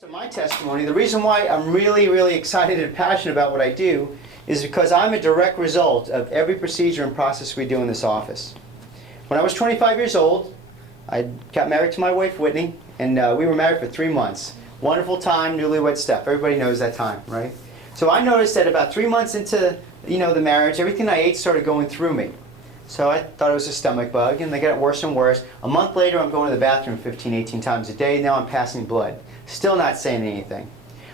To my testimony, the reason why I'm really excited and passionate about what I do is because I'm a direct result of every procedure and process we do in this office. When I was 25 years old, I got married to my wife, Whitney, and we were married for 3 months. Wonderful time, newlywed stuff. Everybody knows that time, right? So I noticed that about 3 months into the marriage, everything I ate started going through me. So I thought it was a stomach bug, and they got worse and worse. A month later, I'm going to the bathroom 15, 18 times a day. Now I'm passing blood. Still not saying anything.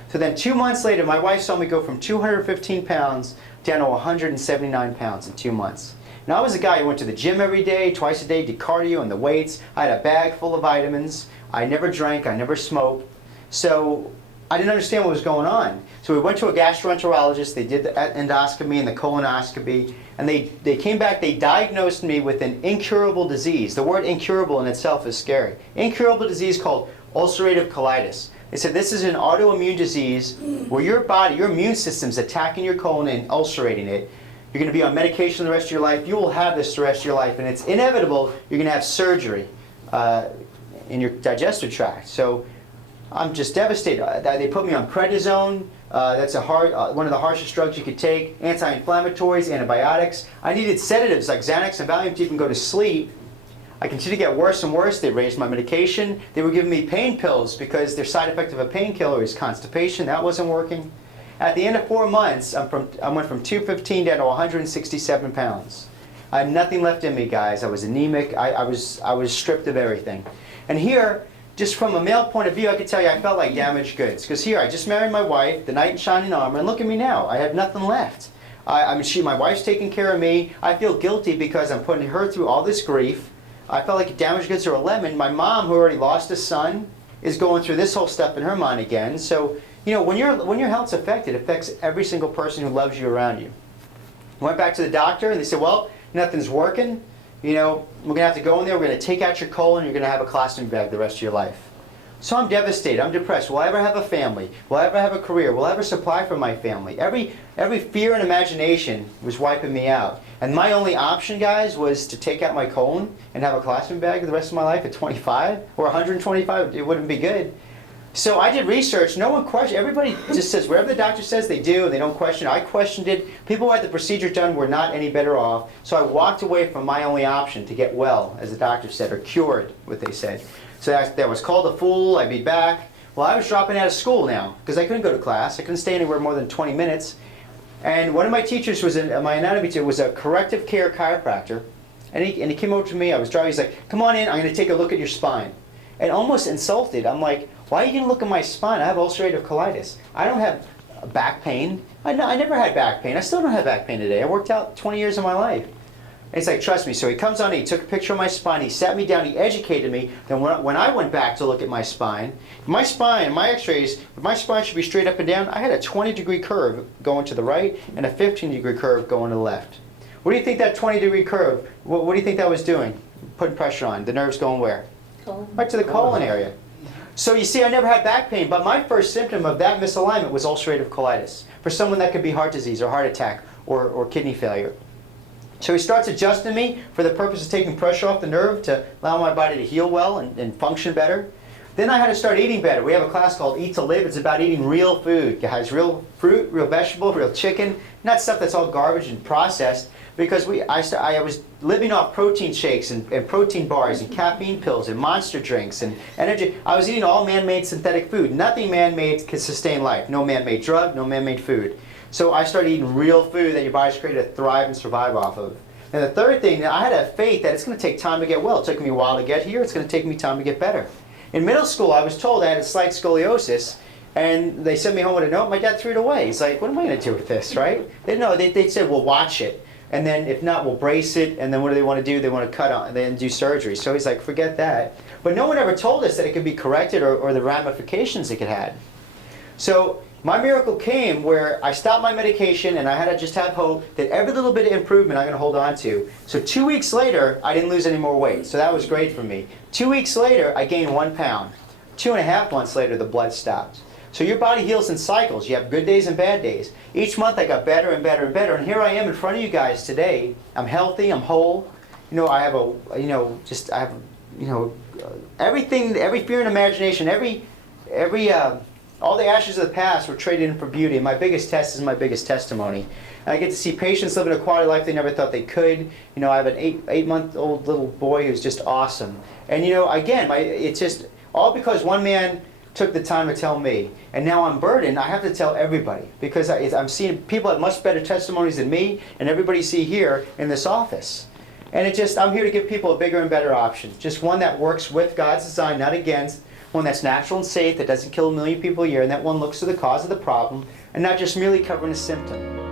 So then 2 months later, my wife saw me go from 215 pounds down to 179 pounds in 2 months. Now I was a guy who went to the gym every day, twice a day, did cardio and the weights. I had a bag full of vitamins. I never drank, I never smoked. So I didn't understand what was going on. So we went to a gastroenterologist, they did the endoscopy and the colonoscopy, and they came back, they diagnosed me with an incurable disease. The word incurable in itself is scary. Incurable disease called ulcerative colitis. They said this is an autoimmune disease where your body, your immune system's attacking your colon and ulcerating it. You're going to be on medication the rest of your life. You will have this the rest of your life, and it's inevitable. You're going to have surgery in your digestive tract. So I'm just devastated. They put me on prednisone. That's one of the harshest drugs you could take. Anti-inflammatories, antibiotics. I needed sedatives like Xanax and Valium to even go to sleep. I continued to get worse and worse. They raised my medication. They were giving me pain pills because their side effect of a painkiller is constipation. That wasn't working. At the end of 4 months, I went from 215 down to 167 pounds. I had nothing left in me, guys. I was anemic. I was stripped of everything. And here, just from a male point of view, I could tell you I felt like damaged goods. Because here, I just married my wife, the knight in shining armor, and look at me now. I have nothing left. My wife's taking care of me. I feel guilty because I'm putting her through all this grief. I felt like damaged goods are a lemon. My mom, who already lost a son, is going through this whole stuff in her mind again. So, when your health's affected, it affects every single person who loves you around you. I went back to the doctor, and they said, well, nothing's working. We're going to have to go in there. We're going to take out your colon. You're going to have a colostomy bag the rest of your life. So I'm devastated. I'm depressed. Will I ever have a family? Will I ever have a career? Will I ever supply for my family? Every fear and imagination was wiping me out. And my only option, guys, was to take out my colon and have a colostomy bag the rest of my life at 25 or 125. It wouldn't be good. So I did research. No one questioned. Everybody just says whatever the doctor says they do, and they don't question. I questioned it. People who had the procedure done were not any better off. So I walked away from my only option to get well, as the doctor said, or cured, what they said. So that was called a fool. I'd be back. Well, I was dropping out of school now because I couldn't go to class. I couldn't stay anywhere more than 20 minutes. And one of my teachers was my anatomy teacher was a corrective care chiropractor. And he came over to me. I was driving. He's like, come on in. I'm going to take a look at your spine. And almost insulted, I'm like, why are you going to look at my spine? I have ulcerative colitis. I don't have back pain. I never had back pain. I still don't have back pain today. I worked out 20 years of my life. And he's like, trust me. So he comes on in, he took a picture of my spine, he sat me down, he educated me. Then when I went back to look at my spine, my x-rays, my spine should be straight up and down. I had a 20-degree curve going to the right and a 15-degree curve going to the left. What do you think that 20-degree curve, what do you think that was doing? Putting pressure on. The nerves going where? Colon. Right to the colon area. So you see, I never had back pain, but my first symptom of that misalignment was ulcerative colitis. For someone that could be heart disease or heart attack or kidney failure. So he starts adjusting me for the purpose of taking pressure off the nerve to allow my body to heal well and function better. Then I had to start eating better. We have a class called Eat to Live. It's about eating real food, guys. Real fruit, real vegetable, real chicken. Not stuff that's all garbage and processed. Because I was living off protein shakes and protein bars and caffeine pills and monster drinks and energy. I was eating all man-made synthetic food. Nothing man-made can sustain life. No man-made drug, no man-made food. So I started eating real food that your body's created to thrive and survive off of. And the third thing, I had a faith that it's going to take time to get well. It took me a while to get here. It's going to take me time to get better. In middle school, I was told I had a slight scoliosis. And they sent me home with a note. My dad threw it away. He's like, what am I going to do with this, right? They said, well, watch it. And then if not, we'll brace it. And then what do they want to do? They want to cut on and then do surgery. So he's like, forget that. But no one ever told us that it could be corrected or the ramifications it could have. So my miracle came where I stopped my medication and I had to just have hope that every little bit of improvement I'm going to hold on to. So 2 weeks later, I didn't lose any more weight. So that was great for me. 2 weeks later, I gained 1 pound. 2.5 months later, the blood stopped. So your body heals in cycles. You have good days and bad days. Each month I got better and better and better. And here I am in front of you guys today. I'm healthy. I'm whole. I have everything, every fear and imagination, every All the ashes of the past were traded in for beauty, and my biggest test is my biggest testimony. And I get to see patients living a quality life they never thought they could. You know, I have an eight-month-old little boy who's just awesome. And you know, again, it's just all because one man took the time to tell me. And now I'm burdened, I have to tell everybody, because I'm seeing people have much better testimonies than me, and everybody see here in this office. And I'm here to give people a bigger and better option. Just one that works with God's design, not against. One that's natural and safe, that doesn't kill 1 million people a year, and that one looks to the cause of the problem, and not just merely covering a symptom.